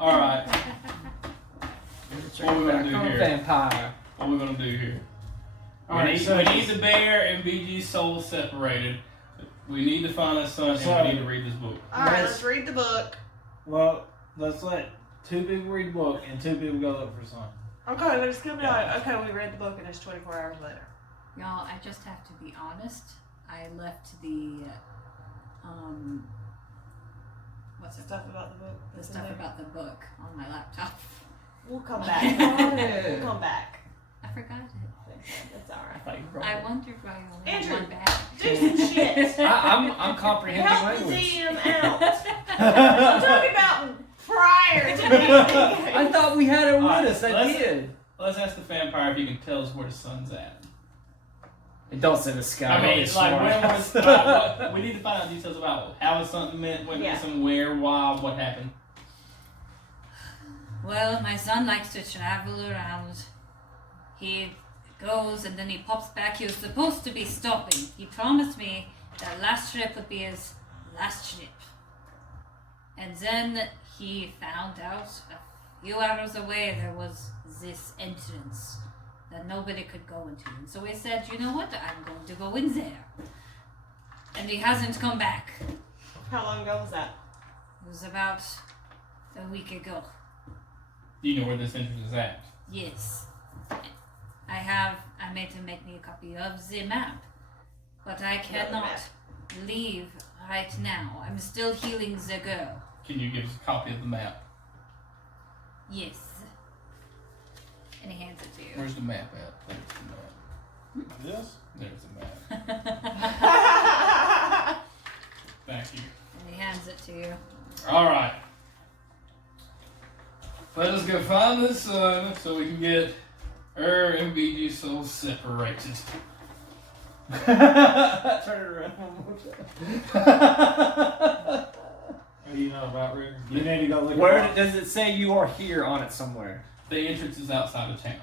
Alright. What are we gonna do here? Vampire. What are we gonna do here? Alright, we need the bear and BG's soul separated. We need to find his son and we need to read this book. Alright, let's read the book. Well, let's let 2 people read the book and 2 people go look for son. Okay, but it's coming out. Okay, we read the book and it's 24 hours later. Y'all, I just have to be honest. I left the, what's it? Stuff about the book. The stuff about the book on my laptop. We'll come back. We'll come back. I forgot it. That's alright. I wondered why you only Andrew, had one bag. Do some shit. I'm comprehending Help the language. DM out. I'm talking about prior to me. I thought we had it with Alright, us. I did. Let's ask the vampire if he can tell us where the sun's at. It don't say the sky. I mean, it's like, smart. we need to find out details about how it's something meant, when Yeah. it's where, why, what happened. Well, my son likes to travel around. He goes and then he pops back. He was supposed to be stopping. He promised me that last trip would be his last trip. And then he found out a few hours away there was this entrance that nobody could go into. And so he said, you know what, I'm going to go in there. And he hasn't come back. How long ago was that? It was about a week ago. Do you know where this entrance is at? Yes. I made him make me a copy of the map. But I cannot leave right now. I'm still healing the girl. Can you give us a copy of the map? Yes. And he hands it to you. Where's the map at? There's the map. This? There's the map. Thank you. And he hands it to you. Alright. Let us go find the sun so we can get her and BG soul separated. Turn it around one more time. Oh, you know about Rick? You need to go look Where at does it say you are here on it somewhere? The entrance is outside of town.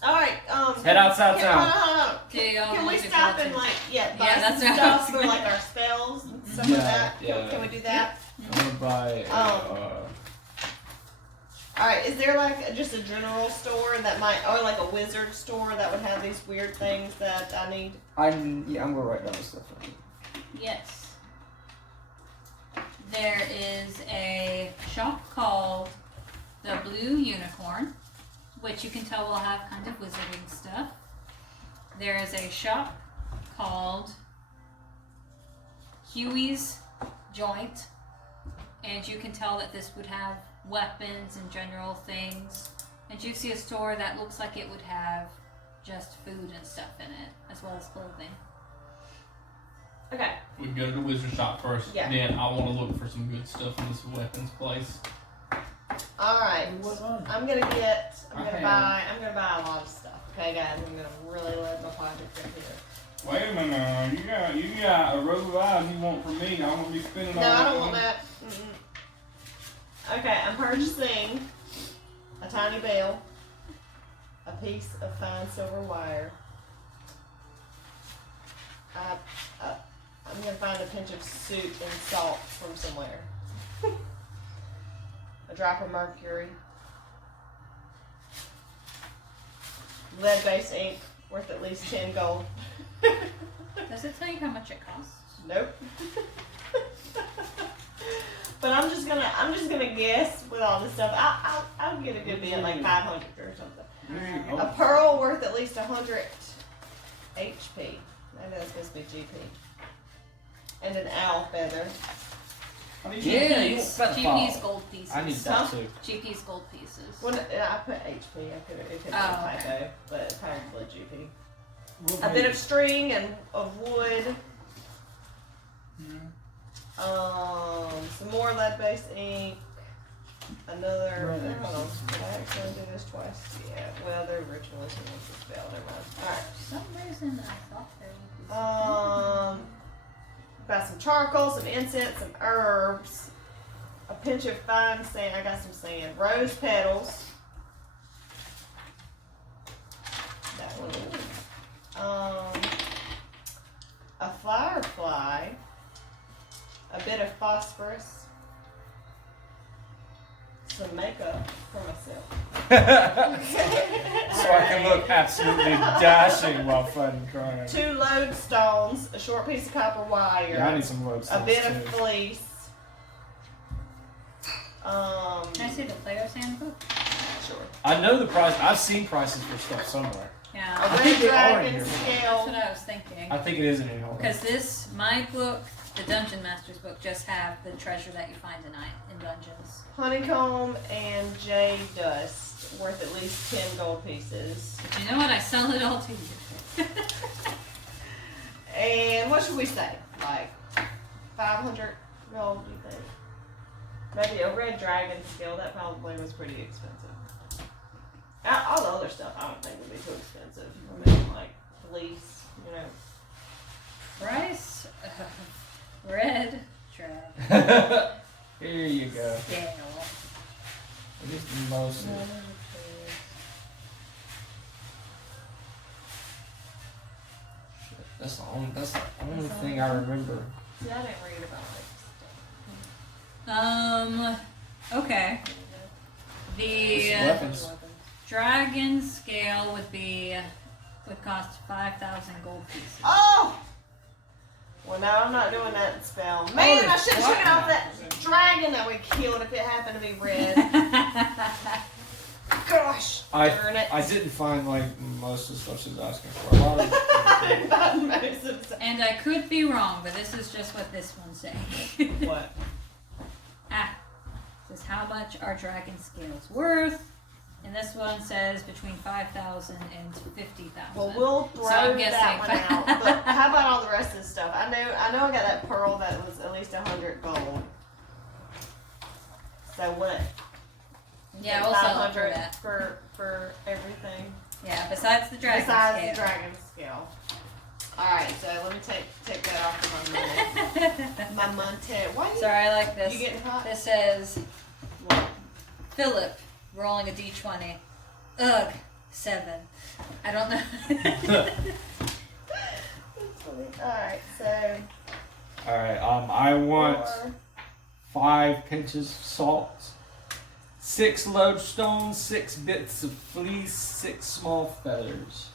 Alright, Head outside town. Hold on. Okay, y'all Can we need to stop go and to- buy that's some what I was stuff for like our spells and stuff Yeah, like that? yeah. Can we do that? I'm gonna buy. Alright, is there like just a general store that might, or like a wizard store that would have these weird things that I need? I'm gonna write down the stuff. Yes. There is a shop called the Blue Unicorn, which you can tell will have kind of wizarding stuff. There is a shop called Huey's Joint, and you can tell that this would have weapons and general things. And you see a store that looks like it would have just food and stuff in it, as well as clothing. Okay. We can go to the wizard shop first. Yeah. Then I want to look for some good stuff in this weapons place. Alright. What's on? I'm gonna buy a Okay. lot of stuff. Okay guys, I'm gonna really let my project get here. Wait a minute, you got a robe of eyes you want from me. I'm gonna be spending No, all I that don't want money. that. Okay, I'm purchasing a tiny bell, a piece of fine silver wire. I'm gonna find a pinch of soot and salt from somewhere. A drop of mercury. Lead-based ink worth at least 10 gold. Does it tell you how much it costs? Nope. But I'm just gonna guess with all this stuff. I'll get a good bid, like 500 or something. A pearl worth at least 100 HP. Maybe that's supposed to be GP. And an owl feather. Yeah, you GP's, better GP's follow. gold pieces. I need that too. GP's gold pieces. Well, I put HP. It could be a typo, but probably GP. A bit of string and of wood. Some more lead-based ink. Another. Hold on. Did I actually do this twice? Yeah. Well, the original is the spell. Never mind. All right. For some reason, I thought there would be Got some charcoal, some incense, some herbs, a pinch of fine sand. I got some sand. Rose petals. That one. A firefly. A bit of phosphorus. some makeup for myself. So I can look absolutely dashing while fighting crime. 2 lodestones, a short piece of copper wire, Yeah, I need some loads. a bit of fleece. Can I see the player's handbook? Sure. I know the price. I've seen prices for stuff somewhere. Yeah. A I red think they are in dragon here. That's scale. what I was thinking. I think it is in here. Because my book, the Dungeon Master's book, just have the treasure that you find tonight in dungeons. Honeycomb and jade dust, worth at least 10 gold pieces. But you know what? I sell it all to you. And what should we say? Like 500 gold, do you think? Maybe a red dragon scale, that probably was pretty expensive. All the other stuff I don't think would be too expensive. I mean, like fleece, you know. Price? Red dragon. Here you go. Scale. Just mostly. That's the only thing I remember. See, I didn't read about it. Okay. The Weapons. dragon scale would cost 5,000 gold pieces. Oh! Well, no, I'm not doing that spell. Man, I should have taken off that dragon that we killed if it happened to be red. Gosh, darn it. I didn't find like most of the stuff she was asking for. A lot of I didn't find most of the stuff. And I could be wrong, but this is just what this one's saying. What? Says how much are dragon scales worth? And this one says between 5,000 and 50,000. Well, we'll throw I'm that one guessing. out. But how about all the rest of the stuff? I know I got that pearl that was at least 100 gold. So what? Yeah, we'll sell it for 500 that. for everything. Yeah, besides the dragon Besides scale. the dragon scale. Alright, so let me take that off of my money. My money. Why you, Sorry, I like this. you getting hot? This says What? Philip rolling a d20. Ugh, 7. I don't know. Alright, so Alright, I want 4. 5 pinches of salt, 6 lodestones, 6 bits of fleece, 6 small feathers.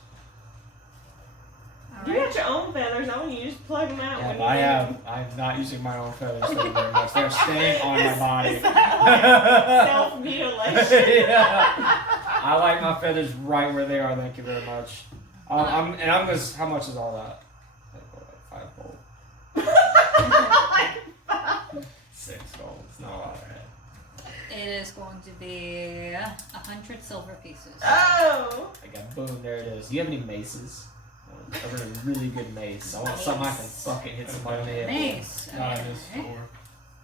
You got your own feathers on you, just plug them out when you I'm not using my own feathers very much. They're staying on my body. Self-mutilation. Yeah. I like my feathers right where they are, thank you very much. I'm just, how much is all that? Like 5 gold. 6 gold. It's not a lot of head. It is going to be 100 silver pieces. Oh! I got boom, there it is. Do you have any maces? I want a really good mace. I want something I can fucking hit somebody in the head. Mace. Okay.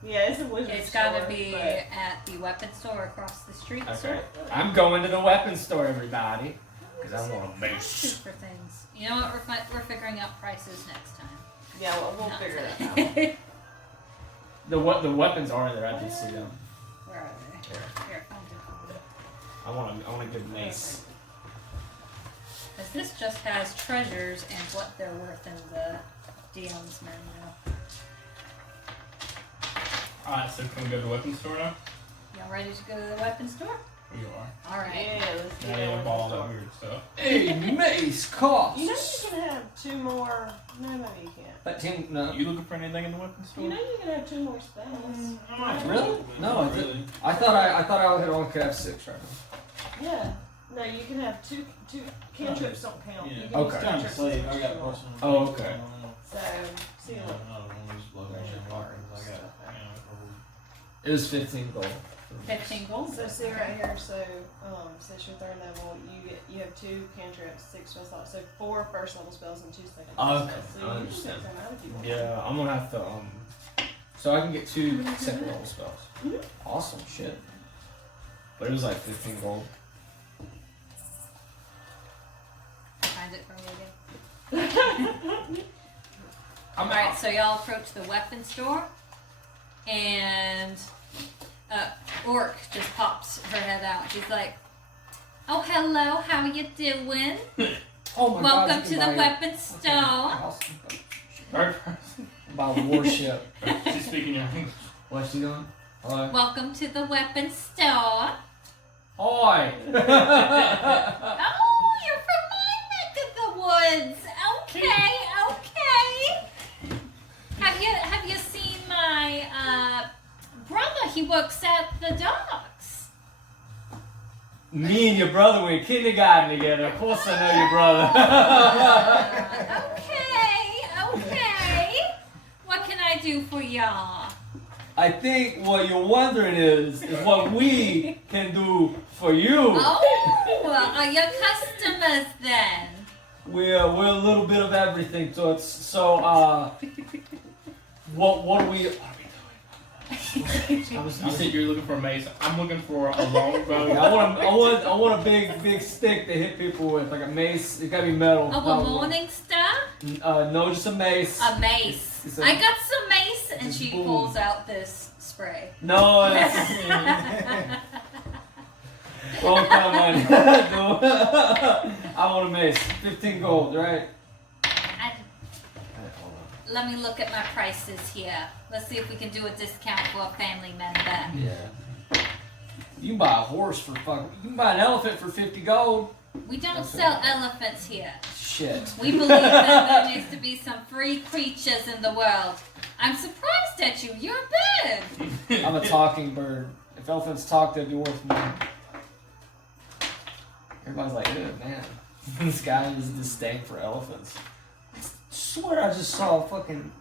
Yeah, it's a wizard It's got to store, be but- at the weapon store across the street. Okay. I'm going to the weapon store, everybody. Because I want a mace. For things. You know what? We're figuring out prices next time. Yeah, well, we'll Not figure that out. today. The weapons are there. I can see them. Where are they? Here, found it. I want a good mace. Because this just has treasures and what they're worth in the DM's manual. Alright, so can we go to the weapon store now? Y'all ready to go to the weapon store? We are. Alright. Yeah, let's Now do you that have all one. that weird stuff. A mace costs. You know you can have 2 more. No, maybe you can't. That team, no. You looking for anything in the weapon store? You know you can have 2 more spells. Really? No, I really. didn't. I thought I only could have 6 right now. Yeah. No, you can have two cantrips don't count. Yeah. You can Okay. use Trying to cantrips save. as I much got as you want. personal. Oh, okay. So, see Yeah, look. I don't want to just blow There's your my card. I got, It was 15 gold. 15 gold. So see right here, so since you're 3rd level, you have 2 cantrips, 6 spell slots, so 4 first level spells and 2 second level Okay, spells. So I you can understand. take them out if you want. Yeah, I'm gonna have to so I can get 2 second level spells. Mhm. Awesome shit. But it was like 15 gold. Find it for me again. Alright, so y'all approach the weapon store, and Orc just pops her head out. She's like, "Oh, hello, how you doing? Oh my Welcome god. to the weapon store." Third By warship. She's speaking your language. What's she doing? Hello. Welcome to the weapons store. Hi. Oh, you're from my neck of the woods. Okay, okay. Have you seen my brother? He works at the docks. Me and your brother went kindergarten together. Of course I know your brother. Okay. What can I do for y'all? I think what you're wondering is what we can do for you. Oh, are your customers then? We're a little bit of everything to it. So what are we doing? You said you're looking for a mace. I'm looking for a longbow. I want a big stick to hit people with, like a mace. It gotta be metal. Oh, a morning star? No, just a mace. A mace. It's a- I got some mace, and Just she boom. pulls out this spray. No, it's wrong kind of money. No. I want a mace. 15 gold, right? Let me look at my prices here. Let's see if we can do a discount for a family member. Yeah. You can buy a horse for you can buy an elephant for 50 gold. We don't That's sell right. elephants here. Shit. We believe that there needs to be some free creatures in the world. I'm surprised at you. You're big. I'm a talking bird. If elephants talk, they'd be worth more. Everybody's like, ew, man. This guy has disdain for elephants. I swear I just saw a fucking...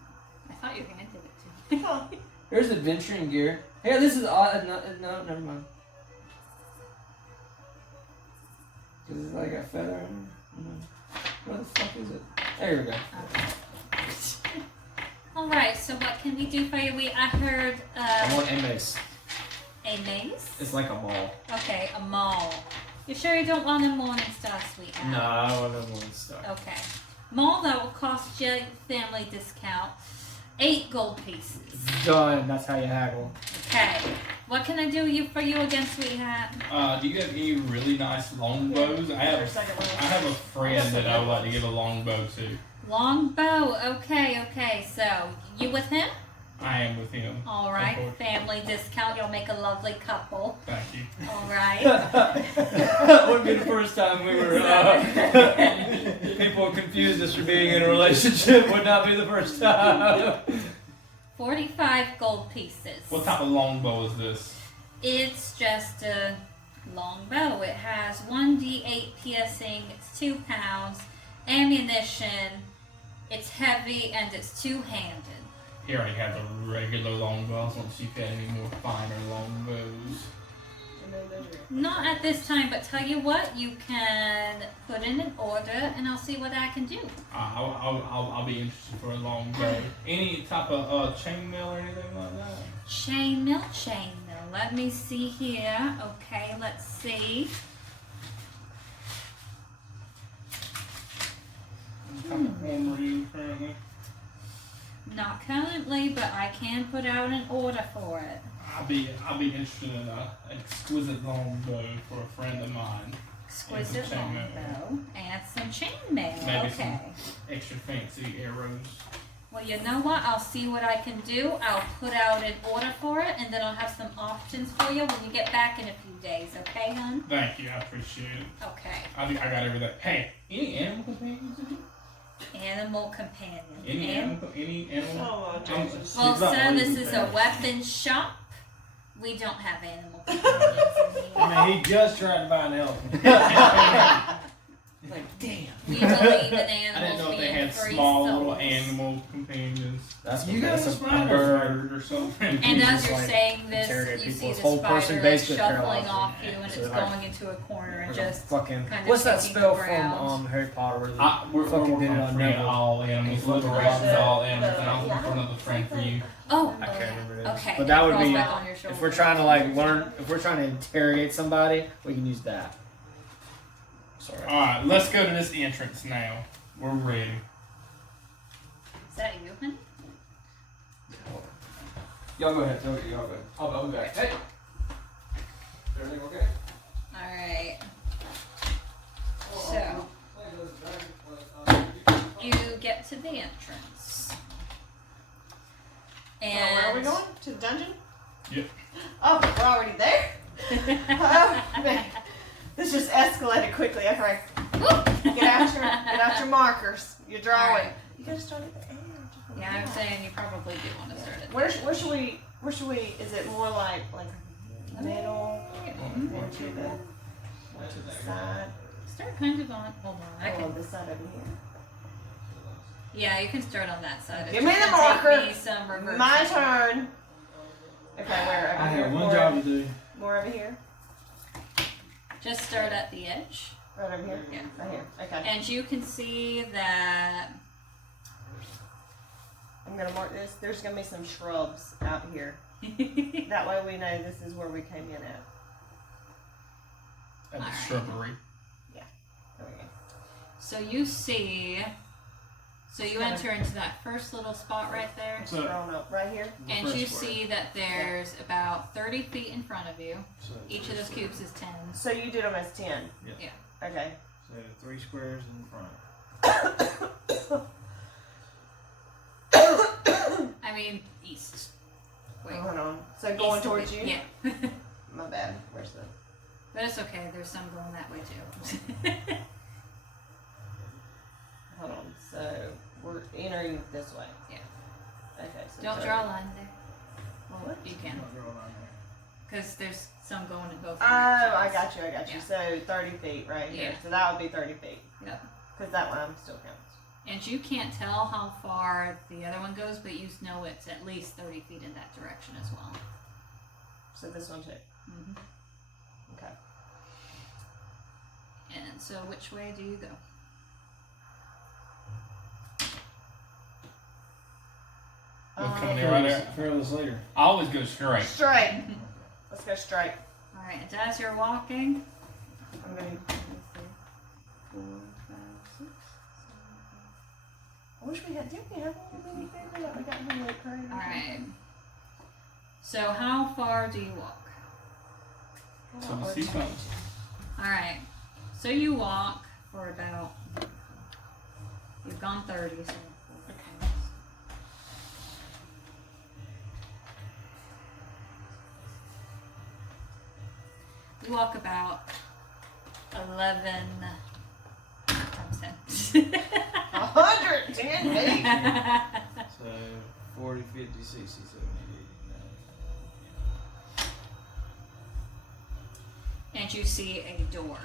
I thought you were going to do it too. There's adventuring gear. Hey, this is odd. No, never mind. Is it like a feather in it? No. What the fuck is it? There we go. Alright, so what can we do for you? I heard I want a mace. a mace? It's like a mall. Okay, a mall. You sure you don't want a morning star, sweetheart? No, I want a one star. Okay. Mall, that will cost you family discount. 8 gold pieces. Done. That's how you haggle. Okay. What can I do for you again, sweetheart? Do you have any really nice longbows? I have a friend that I would like to give a longbow to. Longbow. Okay. So, you with him? I am with him. All right. Family discount. You'll make a lovely couple. Thank you. All right. That wouldn't be the first time we were. People confused us for being in a relationship. Would not be the first time. 45 gold pieces. What type of longbow is this? It's just a longbow. It has 1d8 piercing. It's 2 pounds. Ammunition. It's heavy and it's 2-handed. He already has a regular longbow. I was wondering if you had any more finer longbows. Not at this time, but tell you what, you can put in an order and I'll see what I can do. I'll be interested for a longbow. Any type of chainmail or anything like that? Chainmail. Let me see here. Okay, let's see. Armor you currently? Not currently, but I can put out an order for it. I'll be interested in an exquisite longbow for a friend of mine. Exquisite And some chainmail. longbow and some chainmail. Maybe Okay. Extra fancy arrows. Well, you know what? I'll see what I can do. I'll put out an order for it, and then I'll have some options for you when you get back in a few days. Okay, hon? Thank you, I appreciate it. Okay. I got everything. Hey, any animal companions in here? Animal companion. Any animal? Oh, I'm- Jesus. Well, She's not sir, this losing is a fast. weapons shop. We don't have animal companions in here. I mean, he just tried to buy an elephant. Like, damn. We believe in I didn't animals know if they being had free small souls. little animal companions. That's You got that's a a spider. Bird or something. And Jesus, as you're like, saying this, interrogate you people. see His the whole spider person like basically shuffling paralyzed. off you, and So it's they're like- going into a corner and We're just fucking. kind of What's that taking spell the from ground. Harry Potter? Where We're fucking working did it on on friend Neville. all animals. He's looking Liberations around. all animals. And I was looking for another friend for you. Oh, I can't remember it. okay. But that would Crawls be back on your if shoulder. we're trying to like learn. If we're trying to interrogate somebody, we can use that. Sorry. Alright, let's go to this entrance now. We're ready. Is that you, honey? Y'all go ahead. Y'all go ahead. I'll be back. Hey. Everything okay? All right. So you get to the entrance, and Where are we going? To the dungeon? Yep. already there. Oh man, this just escalated quickly. Okay, get out your markers. Your drawing. Alright. You gotta start at the end. Yeah, I'm saying you probably do want to start it. Where should we? Is it more like middle? More to the side. Start kind of on. Hold on. I can. This side over here. Yeah, you can start on that side. It's Give me just the gonna take marker. me some reverse. My turn. Okay, where? Over I here? have one More- job to do. More over here. Just start at the edge. Right over here. Yeah. Right here. Okay. And you can see that. I'm gonna mark this. There's gonna be some shrubs out here. That way we know this is where we came in at. At the Alright. shrubbery. There we go. So you see. So you enter into that first little spot right there. So, Scrolling up right here. And first you square. see that there's about 30 feet in front of you. So Each of three those squares. cubes is 10. So you did them as 10. Yeah. Okay. So 3 squares in front. I mean, east. Wait. Hold on. So going East of towards it. you? Yeah. My bad. Where's the? But it's okay, there's some going that way too. Hold on. So we're entering this way. Yeah. Okay. So Don't turn. draw a line there. Well, What? you can. Not real line there. Because there's some going in both Oh, I directions. got you. Yeah. So 30 feet right here. Yeah. So that would be 30 feet. Yep. Because that line still counts. And you can't tell how far the other one goes, but you know it's at least 30 feet in that direction as well. So this one too. hmm Okay. And so which way do you go? We'll come there right there. Fearless leader. I always go straight. Straight. Let's go straight. Alright, and as you're walking, I'm gonna. 4, 5, 6, I wish we had. Didn't we have a little mini paper that we got from the aquarium? Alright. So how far do you walk? So we see something. Alright. So you walk for about. You've gone 30, so. You walk about 11 times 10. 110 feet. So 40, 50, 60, 70, 80, And you see a door. 90.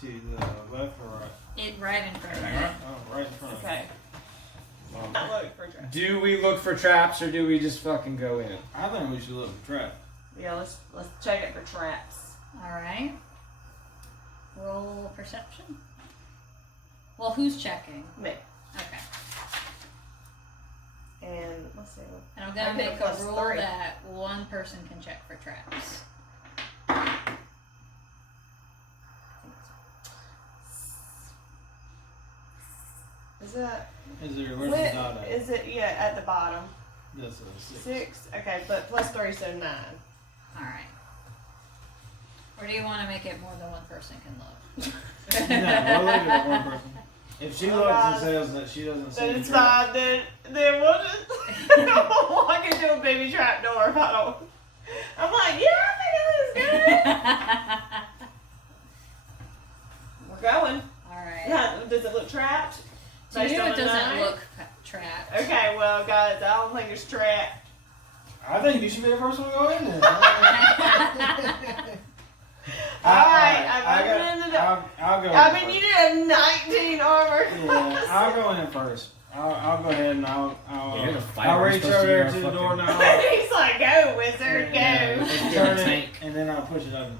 To the left or right? It right in front of you. Alright. Oh, right in front of Okay. me. I look for traps. Do we look for traps or do we just fucking go in? I think we should look for trap. Yeah, let's check it for traps. Alright. Roll perception. Well, who's checking? Me. Okay. And let's see. And I'm I gonna get a make a plus rule 3. that one person can check for traps. Is that? Is there where's What, the dot at? is it? Yeah, at the bottom. That's a 6. 6. Okay, but plus 3, so 9. Alright. Or do you want to make it more than one person can look? No, we'll leave it at one person. If she Oh, looks God. and says that she doesn't see Then the it's trap, fine. Then we'll just walk into a baby trap door if I don't. I'm like, yeah, I think it looks good. We're going. Alright. Yeah, does it look trapped? To Based you, on it the doesn't 9? look trapped. Okay, well, guys, I don't think it's trapped. I think you should be the first one to go in there. Alright, I'm moving into the. I'll go. I in mean, you first. did a 19 armor Yeah, class. I'll go in first. I'll go ahead and I'll Yeah, the fighter I'll is reach supposed over to there be to our the door fucking- now. He's like, go, wizard, go. Turn it, and then I'll push it open.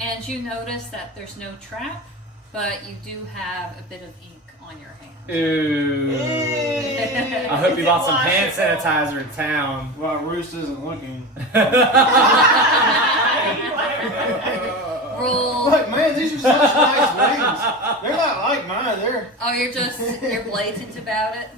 And you notice that there's no trap, but you do have a bit of ink on your hand. Ooh. I hope you bought some hand Washable. sanitizer in town. While Roost isn't looking. Roll. Look, man, these are such nice wings. They're not like mine. They're. Oh, you're blatant about it?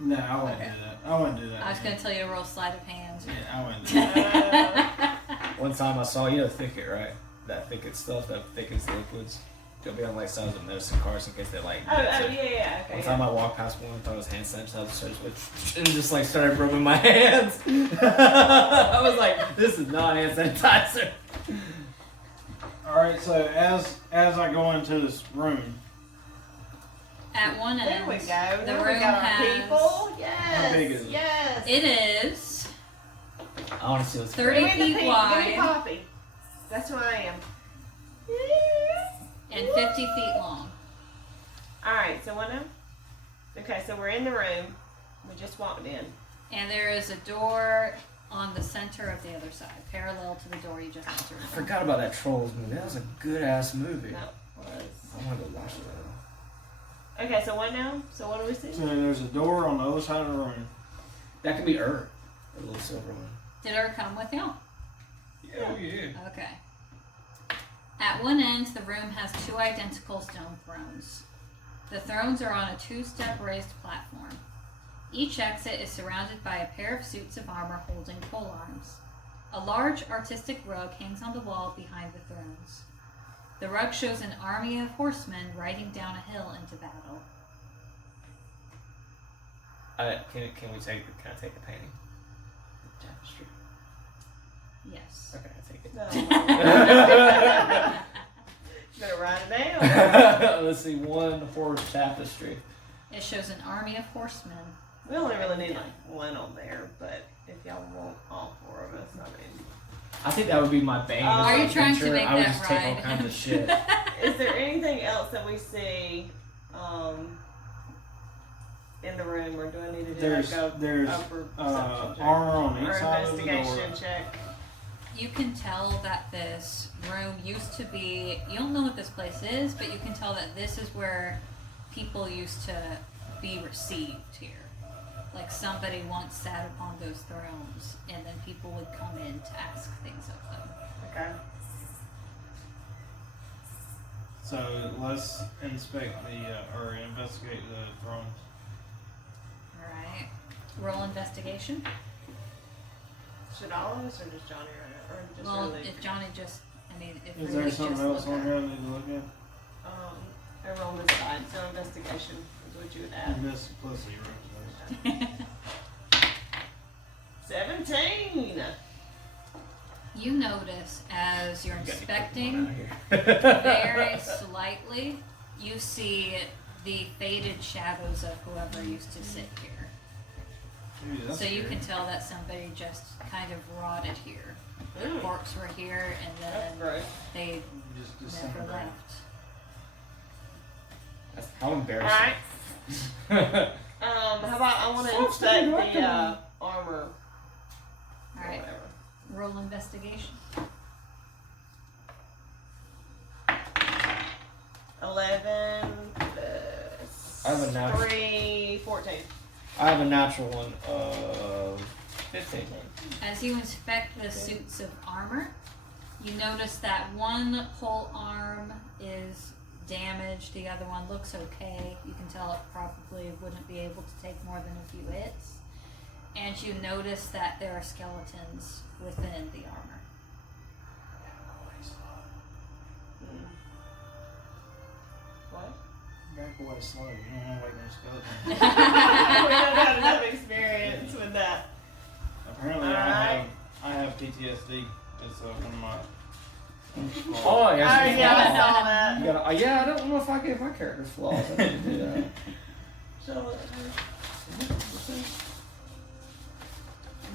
No, I wouldn't Okay. do that. I wouldn't do that. I was going to tell you to roll sleight of hand. Yeah, I wouldn't do that. One time I saw, you know, thicket, right? That thicket stuff that thickens liquids. They'll be on like some of the medicine cards in case they like. Oh, yeah, okay. One time I walked past one, thought it was hand sanitizer, and just like started rubbing my hands. I was like, "This is not hand sanitizer." All right, so as I go into this room, At one There end, we go. the There we room got our has. people. Yes. How big is it? Yes. It is I want to see what's 30 Give me the feet pink, wide. Give me Poppy. That's who I am. and 50 feet long. Alright, so what now? Okay, so we're in the room. We just walked in. And there is a door on the center of the other side, parallel to the door you just entered. I forgot about that Trolls movie. That was a good ass movie. No, was. I wanted to watch that. Okay, so what now? So what do we see? so there's a door on the other side of the room. That could be the little silver one. Did her come with you? Oh yeah. Okay. At one end, the room has two identical stone thrones. The thrones are on a two-step raised platform. Each exit is surrounded by a pair of suits of armor holding pole arms. A large artistic rug hangs on the wall behind the thrones. The rug shows an army of horsemen riding down a hill into battle. Can I take the painting? The tapestry. Yes. Okay, I take it. No. Better write it down. Let's see, one horse tapestry. It shows an army of horsemen. We only really need like one on there, but if y'all want all four of us, I mean. I think that would be my bane. Are you trying to adventure. make I would that just take all right? kinds of shit. Is there anything else that we see in the room, or do I need to do There's like a upper perception check? armor on each Or side of the door. investigation check? You can tell that this room used to be, you don't know what this place is, but you can tell that this is where people used to be received here. Like somebody once sat upon those thrones, and then people would come in to ask things of them. Okay. So let's inspect or investigate the thrones. Alright. Roll investigation. Should all of us, or just Johnny right now? Or just Well, really? if Johnny just, I mean, if Is really there something just else look on at here I need to look at? I rolled this side, so investigation is what you would add. And this plus 0. 17! You notice as you're You gotta get inspecting out of here. very slightly, you see the faded shadows of whoever used to sit here. Dude, that's So you scary. can tell that somebody just kind of rotted here. Their Ooh, corpses were here and that's then gross. they Just never something. left. That's how embarrassing. Alright, how about I want to Stop inspect sticking the right there. armor or Alright, whatever. roll investigation. 11 I have a natural. 3, 14. I have a natural one of 15. As you inspect the suits of armor, you notice that one pole arm is damaged, the other one looks okay. You can tell it probably wouldn't be able to take more than a few hits. And you notice that there are skeletons within the armor. What? Back away slow. You don't want to wake no skeleton. We don't have enough experience with that. Apparently, Alright. I have PTSD. It's one of my. Oh, Oh, yeah. yeah, I saw that. You gotta, yeah, I don't know if I gave my character flaws. I need to do that.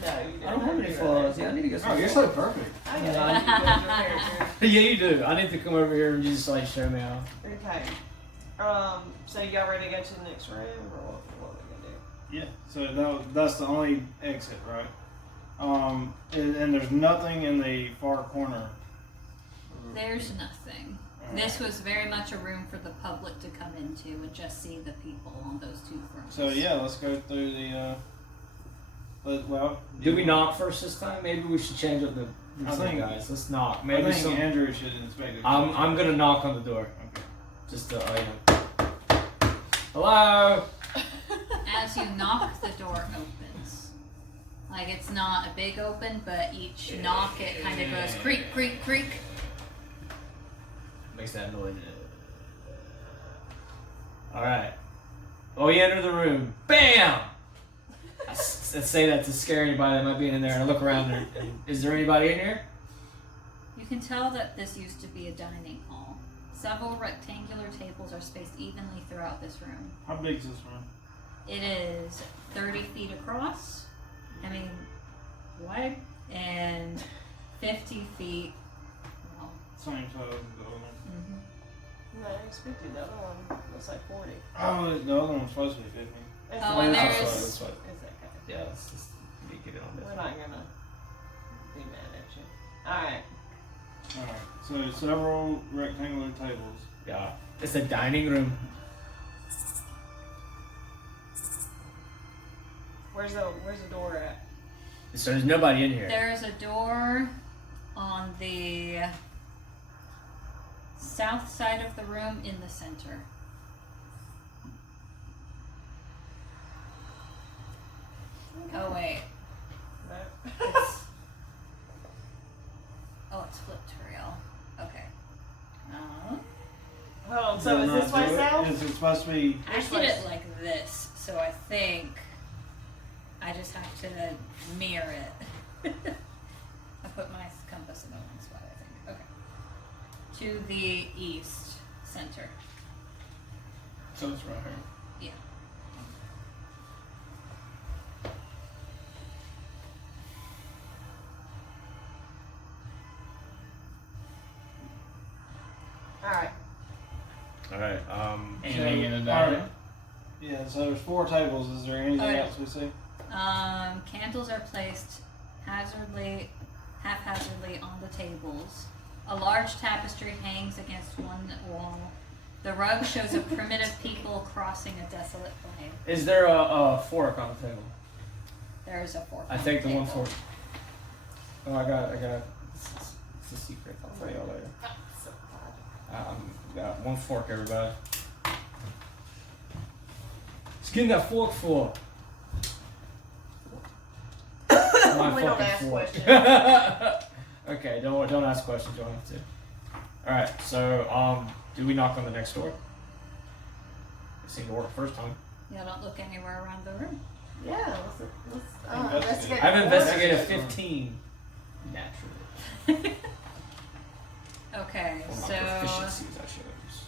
No, you didn't. I don't have any flaws. Yeah, I need to get some. Oh, you're so perfect. I got it. You build your character. Yeah, you do. I need to come over here and just like show me how. Okay. So y'all ready to go to the next room, or what are we gonna do? Yeah. So that's the only exit, right? And there's nothing in the far corner. There's nothing. This was very much a room for the public to come into and just see the people on those two thrones. So yeah, let's go through the. Well, Did we knock first this time? Maybe we should change up the I think- guys. Let's knock. I Maybe think some. Andrew should inspect it. I'm gonna knock on the door. Okay. Just to. Hello. As you knock, the door opens. Like it's not a big open, but each knock it kind of goes creak, creak, creak. Makes that noise. Alright. Oh, you enter the room. BAM! Let's say that to scare anybody that might be in there, and I look around and is there anybody in here? You can tell that this used to be a dining hall. Several rectangular tables are spaced evenly throughout this room. How big is this room? It is 30 feet across, wide, and 50 feet long. Same size as the other one. Mm-hmm. No, it's 50. The other one looks like 40. Oh, the other one's supposed to be 50. It's Oh, not- and That's there's- what- that's what- It's okay. Yeah, let's just get it on We're this. not gonna be mad at you. Alright. Alright, so several rectangular tables. Yeah. It's a dining room. Where's the door at? So there's nobody in here. There is a door on the south side of the room in the center. Oh wait, No. it's it's flipped for real. Okay. Hold on, so is this way south? Is it supposed to be? I did it like this, so I think I just have to mirror it. I put my compass in the wrong spot, I think. Okay. To the east center. So it's right here. Yeah. Alright. Alright, Anything in the alright. dining? Yeah, so there's 4 tables. Is there anything Okay. else we see? Candles are placed haphazardly on the tables. A large tapestry hangs against one wall. The rug shows a primitive people crossing a desolate plain. is there a fork on the table? There is a fork. I on take the table. one fork. Oh, I got it's a secret. I'll tell y'all later. So hard. Got one fork, everybody. Just getting that fork for. We don't ask questions. Okay, don't ask questions. You don't have to. All right. So, do we knock on the next door? It seemed to work the first time. Yeah, don't look anywhere around the room. Yeah, let's Investigate. I've the investigated That's- 15. Naturally. Okay, Or my so proficiencies, I shows.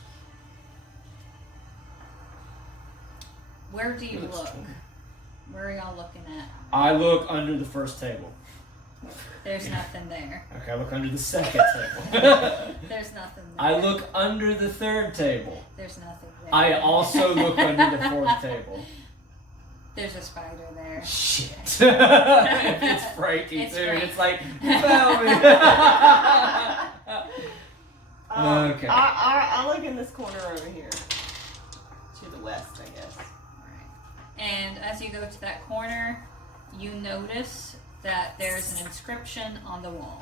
where do you Looks look? cool. Where are y'all looking at? I look under the first table. There's nothing there. Okay, I look under the second table. There's nothing there. I look under the third table. There's nothing there. I also look under the fourth table. There's a spider there. Shit. It's frightening It's too. frightening. It's like, you found me. Okay. I'll look in this corner over here. To the west, I guess. Alright. And as you go to that corner, you notice that there's an inscription on the wall.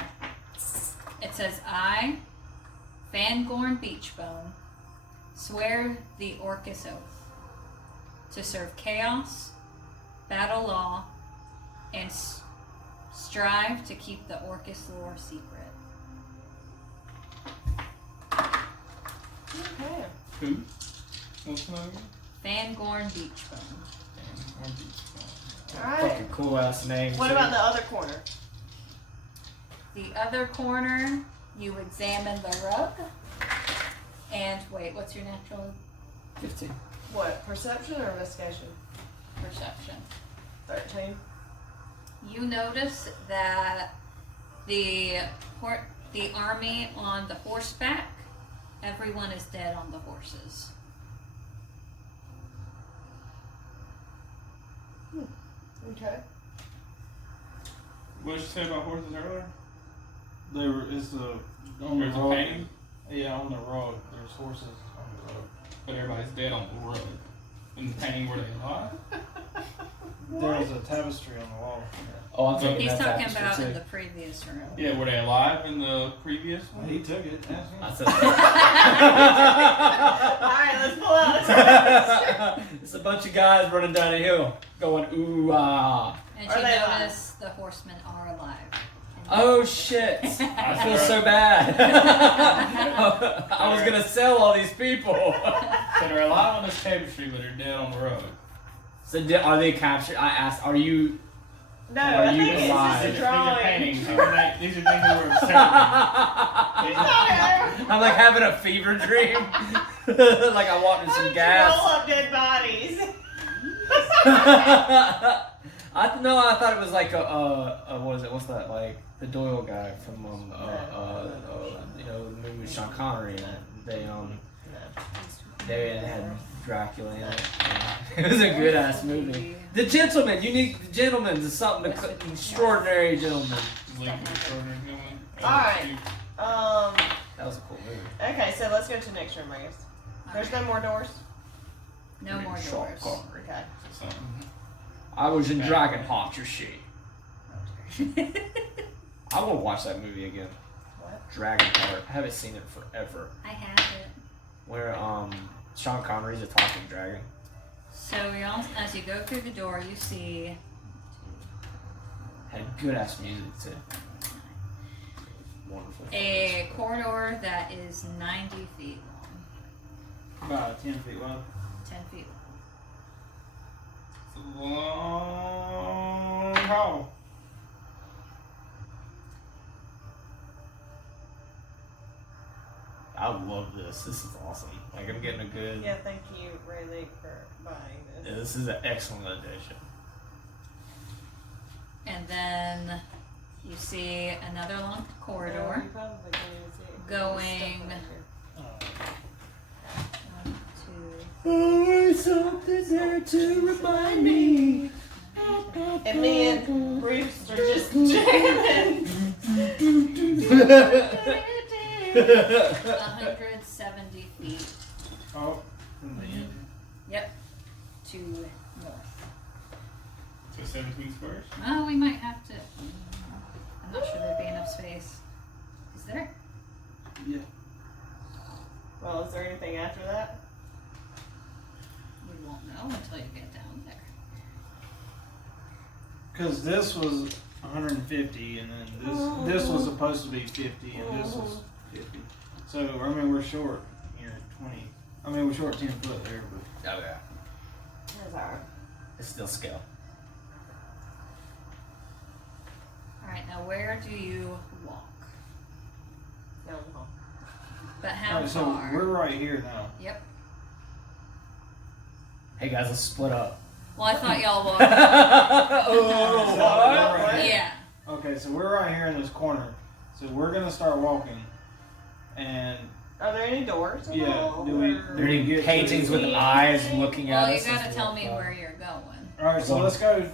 It says, I, Fangorn Beachbone, swear the Orcus oath to serve chaos, battle law, and strive to keep the Orcus lore secret. Okay. Who? What's the name? Fangorn Beachbone. Alright. Fucking cool ass name. What too. about the other corner? The other corner, you examine the rug. And wait, what's your natural 15. What? Perception or investigation? perception? 13. You notice that the army on the horseback, everyone is dead on the horses. Okay. What did you say about horses earlier? It's on the There's a road. painting, Yeah, on the road. There's horses on the road. but everybody's dead on the road. In the painting, were they alive? There's a tapestry on the wall. Oh, I'm thinking He's that talking tapestry, about too. in the previous room. Yeah, were they alive in the previous one? He took it. Ask him. I said, Alright, let's pull out. it's a bunch of guys running down a hill, going ooh ah. And Are you they alive? notice the horsemen are alive. Oh shit! I feel so bad. I was gonna sell all these people. So they're alive on this tapestry, but they're dead on the road. So are they captured? I asked, are you... No, Are I you think it's alive? just a These are drawing. paintings. These are things that were observing. I'm like having a fever dream. Like I walked in some Roll gas. up dead bodies. I thought it was like a what is it? What's that like? The Doyle guy from you know, the movie with Sean Connery. They had Dracula in it. It was a good ass movie. The Gentleman, The Gentleman is something extraordinary gentleman. Alright. That was a cool movie. Okay, so let's go to the next room, I guess. There's no more doors? No more Sean doors. Connery. Okay. I was in Dragonhawk, your shit. I want to watch that movie again. What? Dragonheart. I haven't seen it forever. I have it. Where Sean Connery's a talking dragon. So as you go through the door, you see Had good ass music too. Wonderful. a corridor that is 90 feet long, About 10 feet wide. 10 feet long. Long haul. I love this. This is awesome. Like I'm getting a good. Yeah, thank you, Rayleigh, for buying this. Yeah, this is an excellent addition. And then you see another long corridor. You probably can't even see it. Going- Stuff One, two, Always something there to remind me. right here. And me and Bruce are just jamming. 170 feet. Oh, from the end. Yep. To north. So 17 squares. Oh, we might have to. I'm not sure there'd be enough space. Is there? Yeah. Well, is there anything after that? We won't know until you get down there. Because this was 150, and then this was supposed to be 50, and this was 50. So I mean we're short, 20. I mean we're short 10 foot there, but Oh yeah. There's our. It's still scale. Alright, now where do you walk? Down the hall. But how alright, so far? we're right here now. Yep. Hey guys, let's split up. Well, I thought y'all walked. Oh, So we're right here. Yeah. Okay, so we're right here in this corner. So we're gonna start walking, and Are there any doors? at Yeah, all, do we- or- There are paintings with eyes looking at Well, you us. gotta tell me where you're going. all right, so One. let's go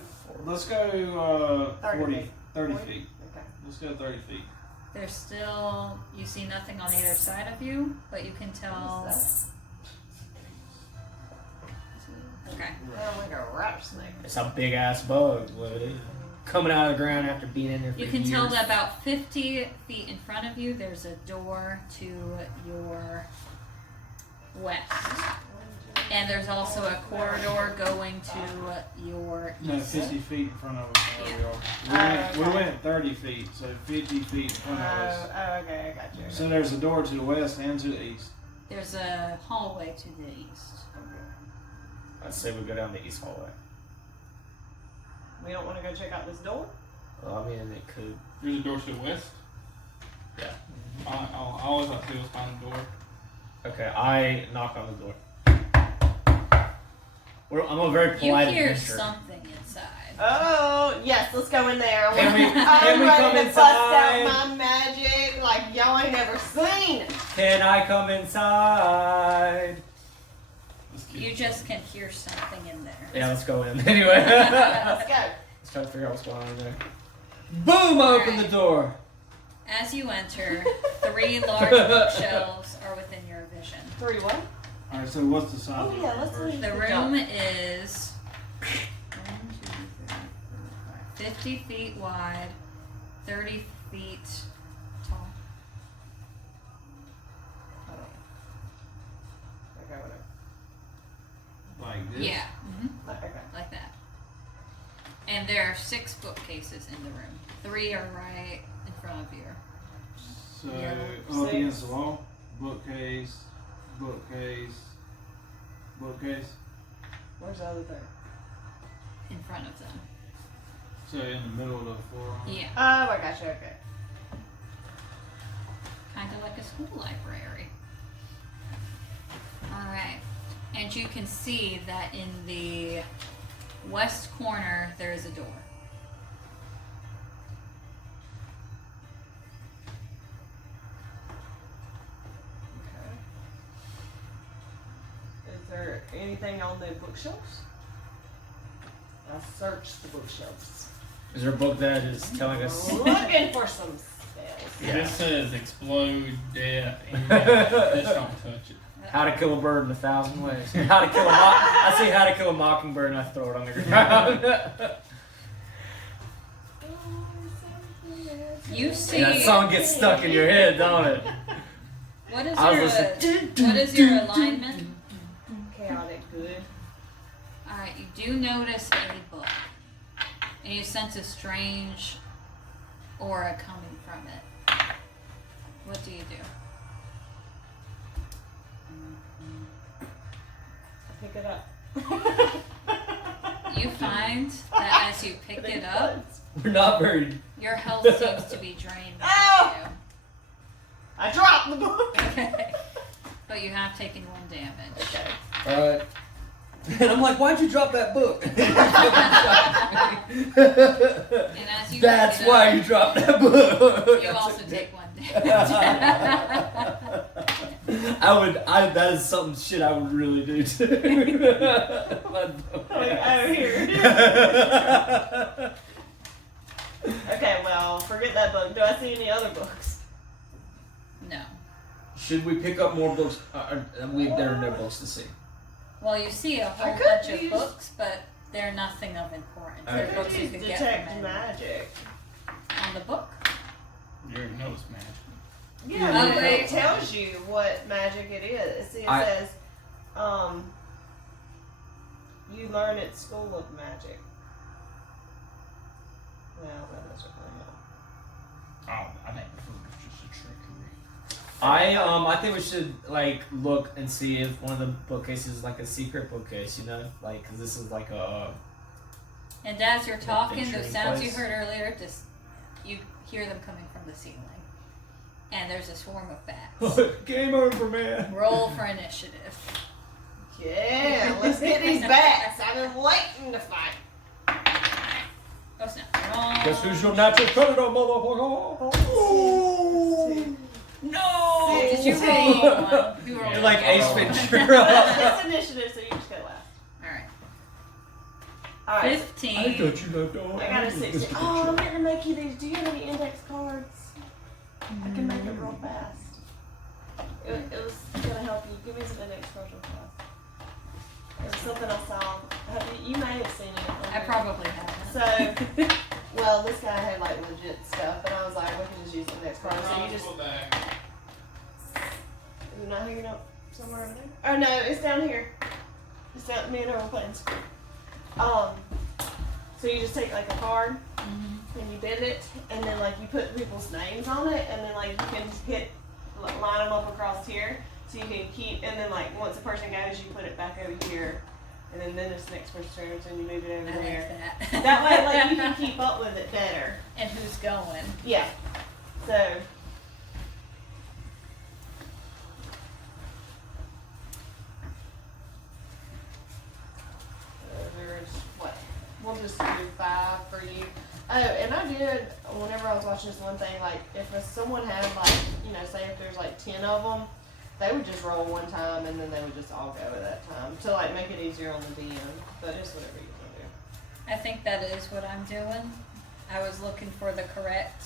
30 40, 30 40? feet. Okay. Let's go 30 feet. There's still, you see nothing on either side of you, but you can tell. What is Okay. that? Oh, like a rattlesnake. It's a big ass bug, Woody. Coming out of the ground after being in there for You can years. tell that about 50 feet in front of you, there's a door to your west. And there's also a corridor going to your No, east. 50 feet in front of us. There we are. We okay. went 30 feet, so 50 feet in front of us. Oh, okay, I got you. So there's a door to the west and to the east. There's a hallway to the east. I'd say we go down the east hallway. We don't want to go check out this door? Well, I mean, it could. There's a door to the west. Yeah. I always like to find the door. Okay, I knock on the door. I'm a very You polite hear adventurer. something inside. Oh, yes, let's go in there. Can we I'm come ready to bust out inside? my magic like y'all ain't never seen. Can I come inside? You just can hear something in there. Yeah, let's go in anyway. Let's go. Let's try to figure out what's going on in there. Boom! I open the door. As you enter, 3 large bookshelves are within your vision. 3 what? Alright, so what's the size Oh, of yeah, it let's first? leave. The Good room job. is 50 feet wide, 30 feet tall. Okay, whatever. Like this? Yeah, Okay. like that. And there are 6 bookcases in the room. 3 are right in front of you. So, Yeah. up 6. against the wall, bookcase, bookcase, bookcase. Where's the other thing? In front of them. So in the middle of the floor. Yeah. Oh, I got you. Okay. Kind of like a school library. Alright. And you can see that in the west corner there is a door. Okay. Is there anything on the bookshelves? I searched the bookshelves. Is there a book that is telling us? Looking for some spells. Yeah. This says explode, death, and just don't touch it. How to kill a bird in 1,000 ways. How to kill a I see how to kill a mockingbird and I throw it on the ground. You see. That song gets stuck in your head, don't it? What is I your was what is your alignment? Chaotic good. Alright, you do notice a book. And you sense a strange aura coming from it. What do you do? Pick it up. You find that as you pick it up, We're not very. your health seems to be drained from Ow! I dropped the book. you. Okay. But you have taken 1 damage. Okay. Alright. And I'm like, why'd you drop that book? And as you That's pick it why up, you dropped that book. you also take 1 damage. That is some shit I would really do too. Oh, here. Okay, well, forget that book. Do I see any other books? No. Should we pick up more books? There are no books to see. Well, you see a whole I could bunch of use- books, but they're nothing of importance. They're Okay. books you Use could get detect from magic. on the book. You already know it's magic. Yeah, Oh, but wait. it tells you what magic it is. See, it says, you learn at School of Magic. Well, that doesn't really help. Oh, I think it was just a trickery. I think we should like look and see if one of the bookcases is like a secret bookcase, you know, like because this is like a. And as you're talking, those Picturing sounds you place. heard earlier, just you hear them coming from the ceiling. And there's a swarm of bats. Game over, man. Roll for initiative. Yeah, let's get these bats. I've been waiting to fight. Oh snap! Wrong. Guess who's your natural predator, motherfucker? Two. No! Did you roll one? You rolled You're like Ace one. Ventura. It's initiative, so you just go last. Alright. Alright. 15. you left all. I got a 16. Oh, I meant to make you these. Do you have any index cards? I can make it real fast. It was gonna help you. Give me some index cards real fast. It was something I saw. You may have seen it. I probably haven't. So, well, this guy had like legit stuff, but I was like, we can just use the index cards. So you just. Is it not hanging up somewhere over there? Oh no, it's down here. It's down. Me and her were playing school. So you just take like a card. And you bend it, and then like you put people's names on it, and then like you can line them up across here, so you can keep. And then like once a person goes, you put it back over here, and then this next person's turn, and you move it over I there. like that. That way, like you can keep up with it better. And who's going? Yeah. So. There's what? We'll just do 5 for you. Oh, and I did, whenever I was watching this one thing, like, if someone had, like, you know, say if there's, like, 10 of them, they would just roll one time, and then they would just all go at that time, to, like, make it easier on the DM, but it's whatever you want to do. I think that is what I'm doing. I was looking for the correct.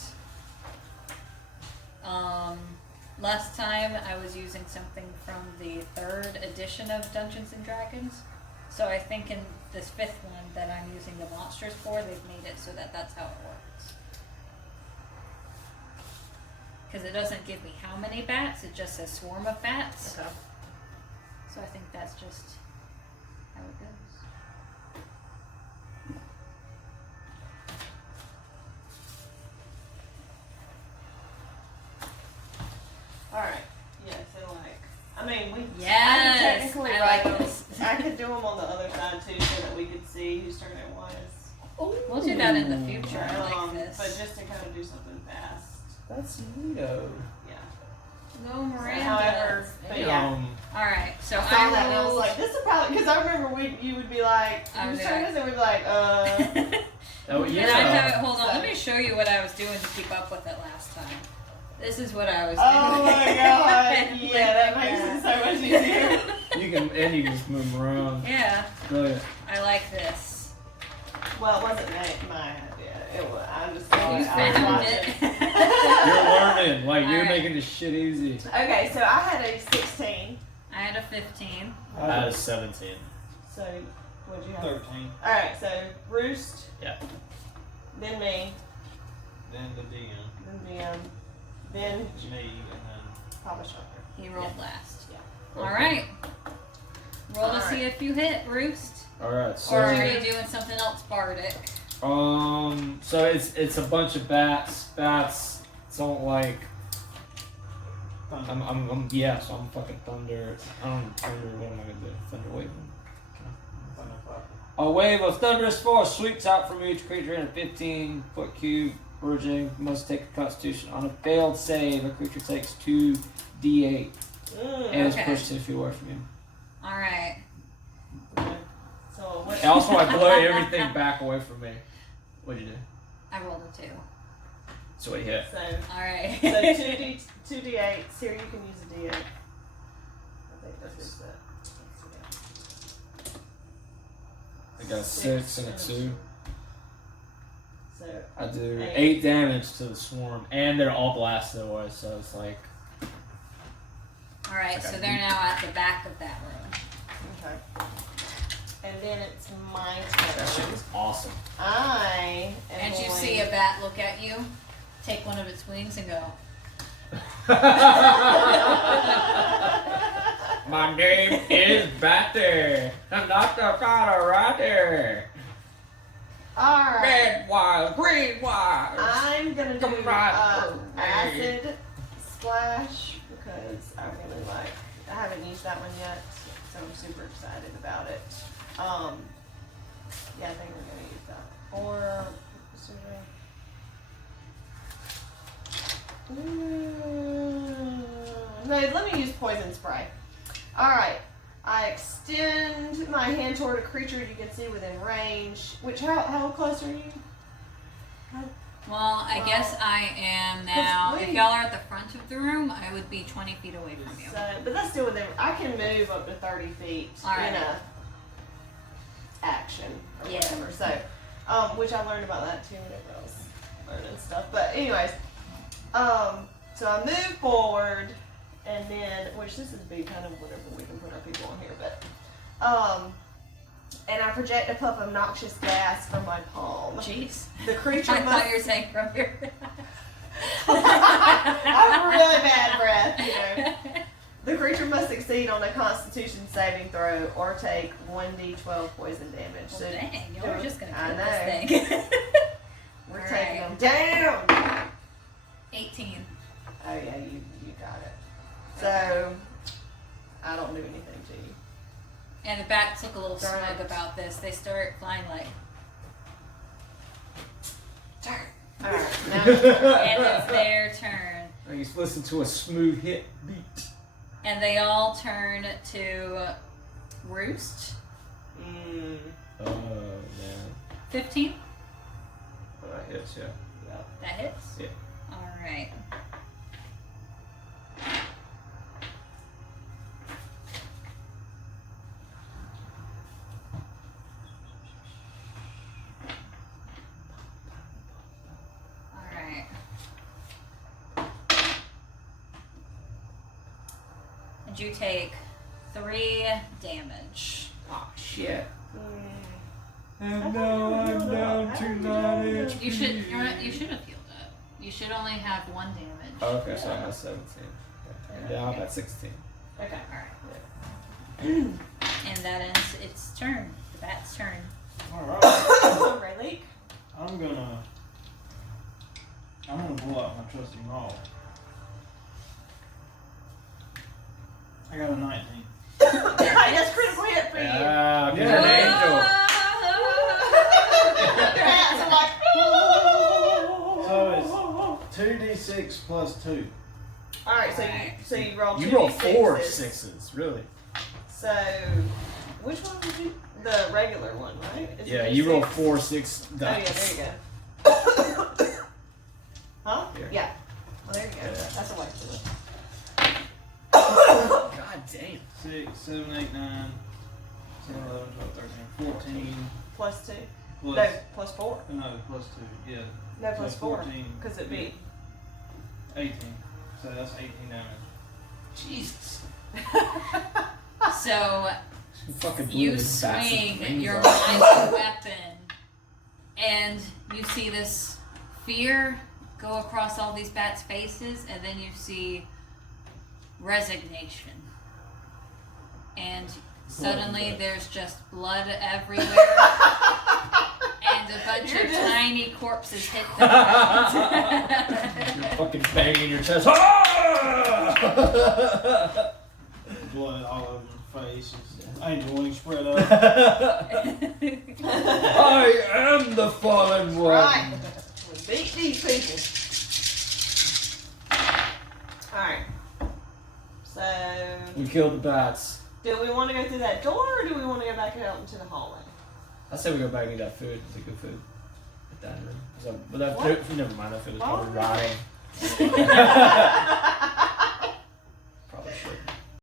Last time I was using something from the 3rd edition of Dungeons and Dragons. So I think in this 5th one that I'm using the monsters for, they've made it so that that's how it works. Because it doesn't give me how many bats, it just says swarm of bats. Okay. So I think that's just how it goes. Alright. Yeah, so, like, I mean, we. Yes, I can technically I write like them. this. I could do them on the other side too, so that we could see whose turn it was. We'll do that in the future. I like this. But just to kind of do something fast. That's neato. Yeah. No Miranda. However, but yeah. Alright, so I saw that and I was will. like, this is probably, because I remember you would be like, I whose was turn like- is it? We'd be like, Oh, And I yeah. hold on, let me show you what I was doing to keep up with it last time. This is what I was doing. Oh my god. Yeah, that makes it so much easier. You can just move 'em around. Yeah, Brilliant. I like this. Well, it wasn't my idea. It was, I'm just You I was found watching. You're learning. Like, you're Alright. making this shit easy. Okay, so I had a 16. I had a 15. I had a 17. So, what'd you have? 13. Alright, so Roost. Yeah. Then me. Then the DM. Then DM. Then Me, and then Papa Sharker. He rolled last. Yeah. Alright. Roll to Alright. see if you hit, Roost. Alright, so. Or are you doing something else bardic? So it's a bunch of bats. Bats don't like. thunder. So I'm fucking thunder. Thunder. What am I gonna do? Thunder wave. Thunderclap. A wave of thunderous force sweeps out from each creature in a 15-foot cube. Originating must take a Constitution. On a failed save, a creature takes 2d8 and is Okay. pushed 10 feet away from you. Alright. Okay. So, what? And also, I blow everything back away from me. What'd you do? I rolled a 2. So what you hit? So, Alright. so 2d8s. Here, you can use a d8. I think this is it. I got a 6 and a 2. So, I do 8. 8 damage to the swarm, and they're all blasted away, so it's like. Alright, Okay. so they're now at the back of that room. okay. And then it's my That shit turn. was awesome. I am And you going- see a bat look at you, take one of its wings and go, My name is Batty. I'm not the father right there. Alright. Red wires, green wires. I'm gonna do Come right for me. acid splash because I really like. I haven't used that one yet, so I'm super excited about it. Yeah, I think we're gonna use that. Or no, let me use poison spray. All right. I extend my hand toward a creature you can see within range. Which how close are you? well, I Wow. guess I am now. Let's If leave. y'all are at the front of the room, I would be 20 feet away from you. So, but that's still within. I can move up to 30 feet Alright. in a action or Yeah. whatever. So, which I learned about that too whenever I was learning stuff. But anyways, so I move forward, and then which this would be kind of whatever we can put our people on here, but and I project a puff of noxious gas from my palm. Jeez. The creature I must. thought you were saying from here. I have really bad breath, you know. The creature must succeed on a Constitution saving throw or take 1d12 poison damage. Well, So dang, y'all are just gonna I kill know. this thing. we're All taking right. them down. 18. Oh yeah, you got it. So I don't do anything to you. And the bats look a little smug Alright. about this. They start flying like, All right, now it's your turn. and it's their turn. I just listen to a smooth hit beat. And they all turn to Roost. Mm, Oh man. 15? Oh, that hits, yeah. yep. That hits? Yeah. Alright. Alright. And you take 3 damage. Oh shit. Mm. And now I'm down to 9 HP. You should have healed up. You should only have 1 damage. Oh, okay, so I'm at 17. Okay. And now I'm at 16. Okay. Alright. And that ends its turn. The bat's turn. Alright. Rayleigh. I'm gonna pull out my trusty maul. I got a 19. That's critical hit for you. Ah, Yeah. you're an angel. Their hats are like, So it's 2d6 plus 2. alright, so you roll You 2d6s. roll 4 6s, really. So, which one was you? The regular one, right? Is Yeah, it you roll D6? 4 6 Oh yeah, dice. there you go. Huh? Here. Yeah. Well, there you go. Yeah. That's a way to do it. God damn. 6, 7, 8, 9, 10, 11, 12, 13, 14. Plus 2. Plus, No, plus 4. no, plus 2. Yeah. No, plus So 4. 14. Because it'd be. 18. So that's 18 damage. Jesus. So Fucking blew you his massive swing wings your off. mighty weapon, and you see this fear go across all these bats' faces, and then you see resignation. And suddenly there's just blood everywhere, and a bunch of tiny corpses hit the ground. You're fucking banging your chest. Ah! Blood all over your face. Angel wings spread up. I am the fallen one. Right. We beat these people. Alright. So, We killed the bats. do we want to go through that door or do we want to go back out into the hallway? I say we go back and get that food. It's a good food. Get that room. So, but that What? food, never mind. That food is Why probably would we- rotting.